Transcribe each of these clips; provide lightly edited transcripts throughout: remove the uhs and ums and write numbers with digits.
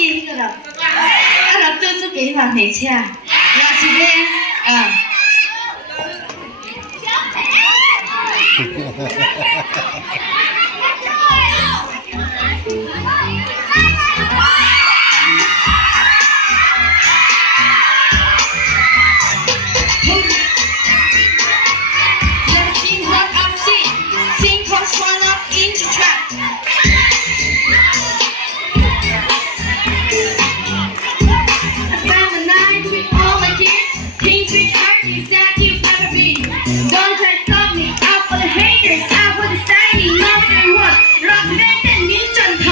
你个啦，那都是给人提车，那是咩啊？Let's see what I see. Sing cause one up into trap. I spend the night with all my kids. Things with parties that you've never been. Don't try to stop me. Out for the haters, out for the signing. Love everyone. Rahsiveng 的民枕头。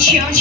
chhang